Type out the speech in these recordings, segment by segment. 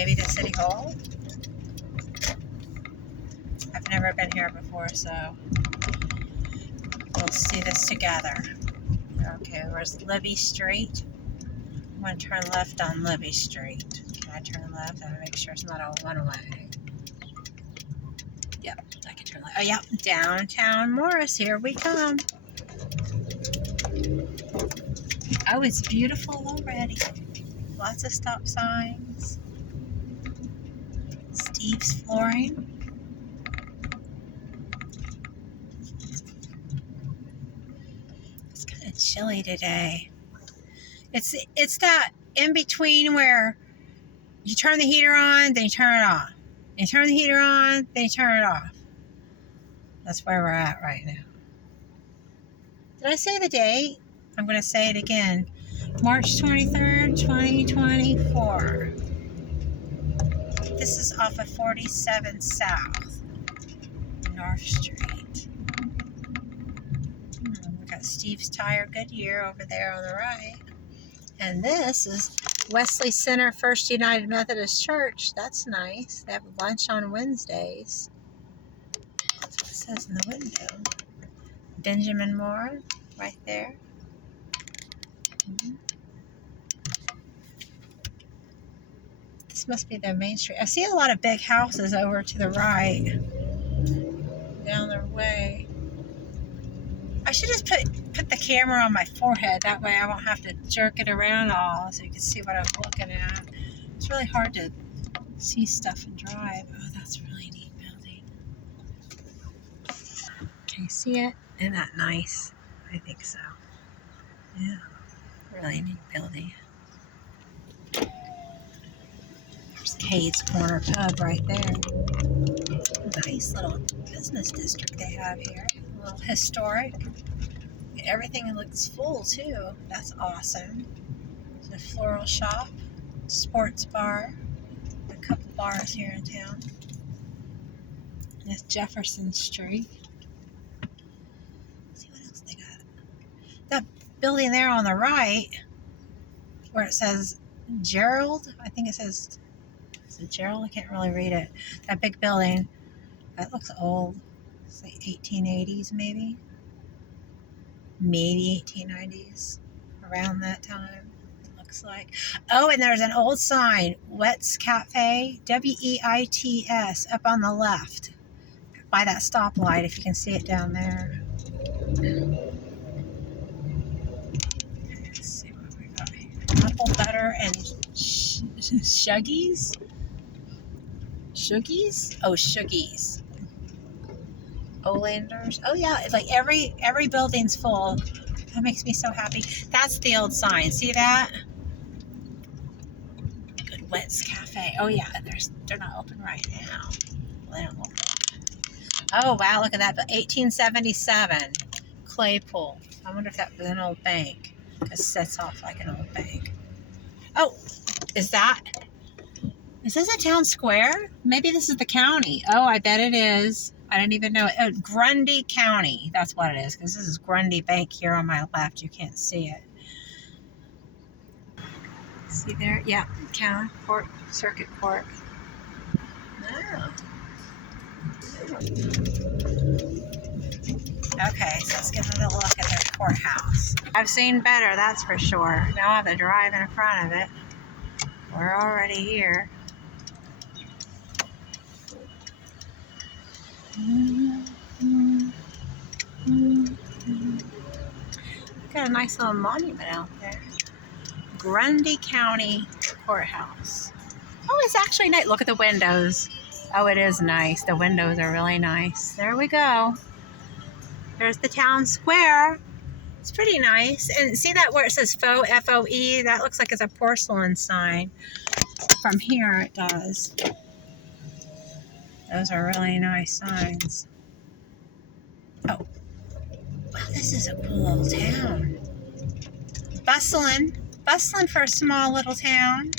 maybe the City Hall. I've never been here before, so we'll see this together. Okay, where's Libby Street? I'm going to turn left on Libby Street. Can I turn left? I want to make sure it's not a one-way. Yep, I can turn left. Oh, yep, downtown Morris. Here we come. Oh, it's beautiful already. Lots of stop signs. Steve's Flooring. It's kind of chilly today. It's that in between where you turn the heater on, then you turn it off. You turn the heater on, then you turn it off. That's where we're at right now. Did I say the date? I'm going to say it again. March 23rd, 2024. This is off of 47 South, North Street. We got Steve's Tire Goodyear over there on the right. And this is Wesley Center First United Methodist Church. That's nice. They have lunch on Wednesdays. That's what it says in the window. Benjamin Moore, right there. This must be the main street. I see a lot of big houses over to the right. Down their way. I should just put the camera on my forehead. That way I won't have to jerk it around all so you can see what I'm looking at. It's really hard to see stuff and drive. Oh, that's a really neat building. Can you see it? Isn't that nice? I think so. Yeah. Really neat building. There's Cade's Corner Pub right there. Nice little business district they have here. A little historic. Everything looks full too. That's awesome. There's a floral shop, sports bar, a couple bars here in town. That's Jefferson Street. Let's see what else they got. That building there on the right, where it says Gerald, I think it says, is it Gerald? I can't really read it. That big building, that looks old. It's like 1880s maybe. Maybe 1890s. Around that time, it looks like. Oh, and there's an old sign, Wett's Cafe, W-E-I-T-S, up on the left. By that stoplight, if you can see it down there. Let's see what we got here. Apple butter and Shuggies? Shuggies? Oh, Shuggies. Olanders. Oh yeah, it's like every building's full. That makes me so happy. That's the old sign. See that? Good Wett's Cafe. Oh yeah, they're not open right now. Well, they don't open. Oh wow, look at that. 1877 Claypool. I wonder if that was an old bank. It sets off like an old bank. Oh, is this a town square? Maybe this is the county. Oh, I bet it is. I didn't even know it. Oh, Grundy County. That's what it is, because this is Grundy Bank here on my left. You can't see it. See there? Yeah, county court, circuit court. Oh. Okay, so let's get a look at their courthouse. I've seen better, that's for sure. Now I have to drive in front of it. We're already here. Got a nice little monument out there. Grundy County Courthouse. Oh, it's actually nice. Look at the windows. Oh, it is nice. The windows are really nice. There we go. There's the town square. It's pretty nice. And see that where it says faux, F-O-E? That looks like it's a porcelain sign. From here it does. Those are really nice signs. Oh. Wow, this is a cool little town. Bustling for a small little town.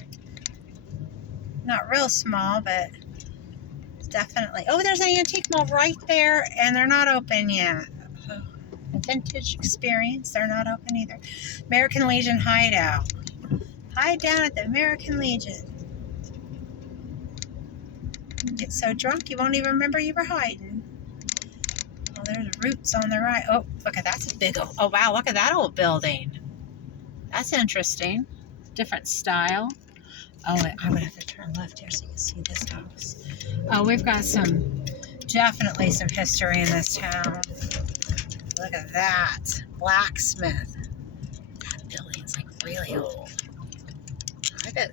Not real small, but definitely. Oh, there's an antique mall right there, and they're not open yet. Oh, a vintage experience. They're not open either. American Legion Hideout. Hide down at the American Legion. You get so drunk you won't even remember you were hiding. Oh, there's Roots on the right. Oh, look at that's a big old. Oh wow, look at that old building. That's interesting. Different style. Oh, wait, I'm gonna have to turn left here so you can see this house. Oh, we've got definitely some history in this town. Look at that. Blacksmith. That building's like really old. I bet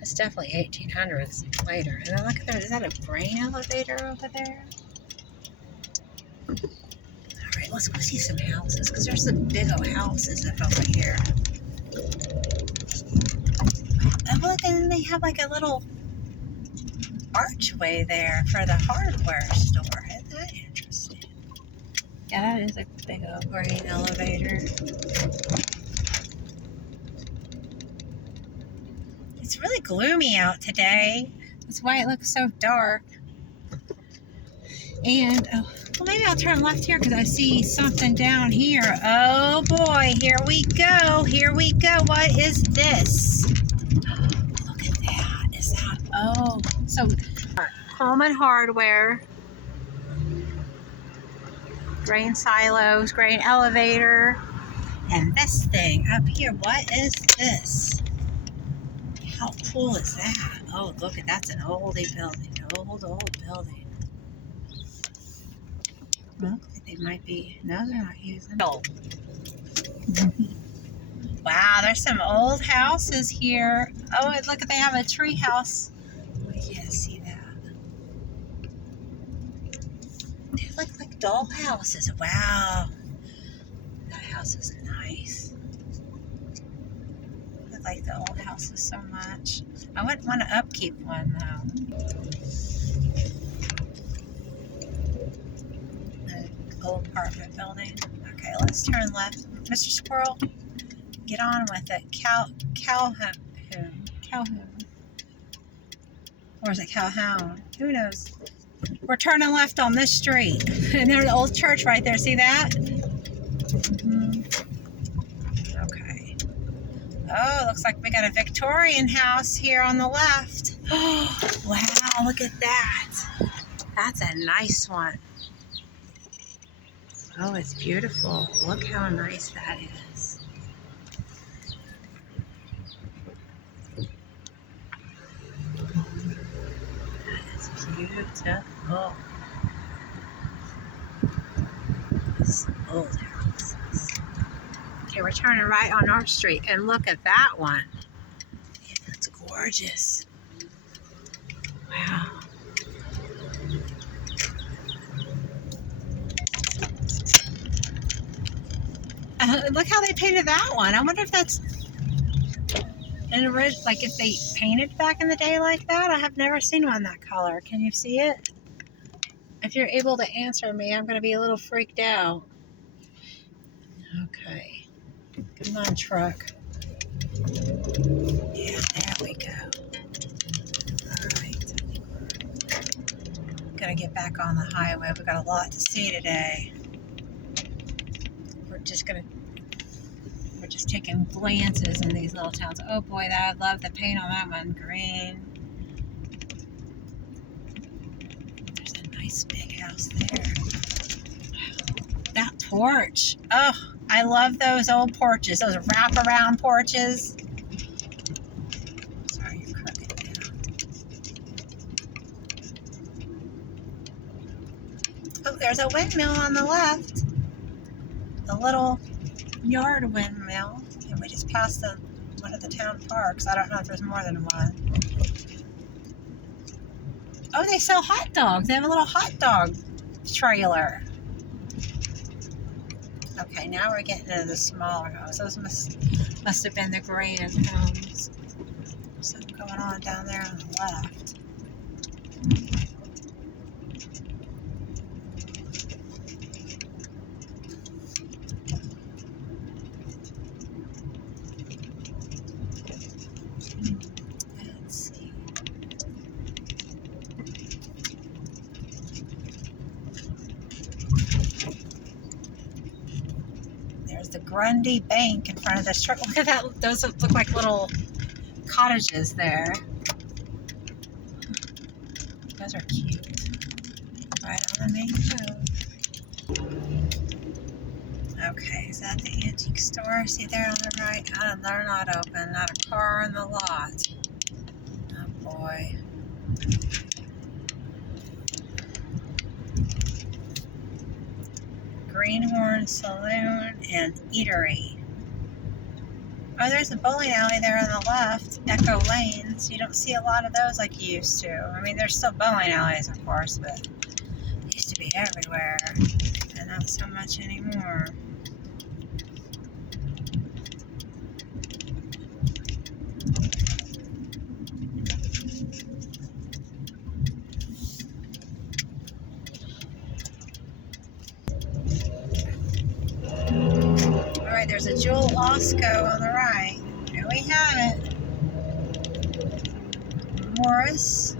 it's definitely 1800s later. And then look at that. Is that a grain elevator over there? All right, let's go see some houses because there's some big old houses up over here. Oh, look, and they have like a little archway there for the hardware store. Isn't that interesting? Yeah, that is a big old grain elevator. It's really gloomy out today. That's why it looks so dark. And, oh, well, maybe I'll turn left here because I see something down here. Oh, boy. Here we go. Here we go. What is this? Look at that. Is that, oh. So, home and hardware. Grain silos, grain elevator. And this thing up here. What is this? How cool is that? Oh, look at that's an oldie building. Old building. Well, they might be. No, they're not using it. Wow, there's some old houses here. Oh, look at they have a tree house. I can't see that. They look like doll houses. Wow. That house is nice. I like the old houses so much. I wouldn't want to upkeep one though. Old apartment building. Okay, let's turn left. Mr. Squirrel, get on with it. Calhoun. Or is it Calhoun? Who knows? We're turning left on this street. And there's the old church right there. See that? Okay. Oh, looks like we got a Victorian house here on the left. Oh, wow, look at that. That's a nice one. Oh, it's beautiful. Look how nice that is. That is beautiful. It's old houses. Okay, we're turning right on North Street, and look at that one. Yeah, that's gorgeous. Wow. Look how they painted that one. I wonder if that's an original, like if they painted back in the day like that. I have never seen one that color. Can you see it? If you're able to answer me, I'm going to be a little freaked out. Okay. Come on, truck. Yeah, there we go. All right. Got to get back on the highway. We've got a lot to see today. We're just taking glances in these little towns. Oh boy, I love the paint on that one. Green. There's a nice big house there. That porch. Oh, I love those old porches. Those wraparound porches. Sorry, you're crooked now. Oh, there's a windmill on the left. The little yard windmill, and we just passed one of the town parks. I don't know if there's more than one. Oh, they sell hot dogs. They have a little hot dog trailer. Okay, now we're getting into the smaller homes. Those must have been the grand homes. Something going on down there on the left. The Grundy Bank in front of this truck. Look at that. Those look like little cottages there. Those are cute. Right on the main road. Okay, is that the antique store? See there on the right? Oh, they're not open. Not a car in the lot. Oh boy. Greenhorn Saloon and Eatery. Oh, there's a bowling alley there on the left, Echo Lane. So you don't see a lot of those like you used to. I mean, there's still bowling alleys, of course, but they used to be everywhere, and not so much anymore. Alright, there's a Jewel Osco on the right. There we have it. Morris,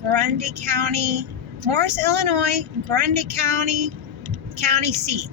Grundy County, Morris, Illinois, Grundy County Seat.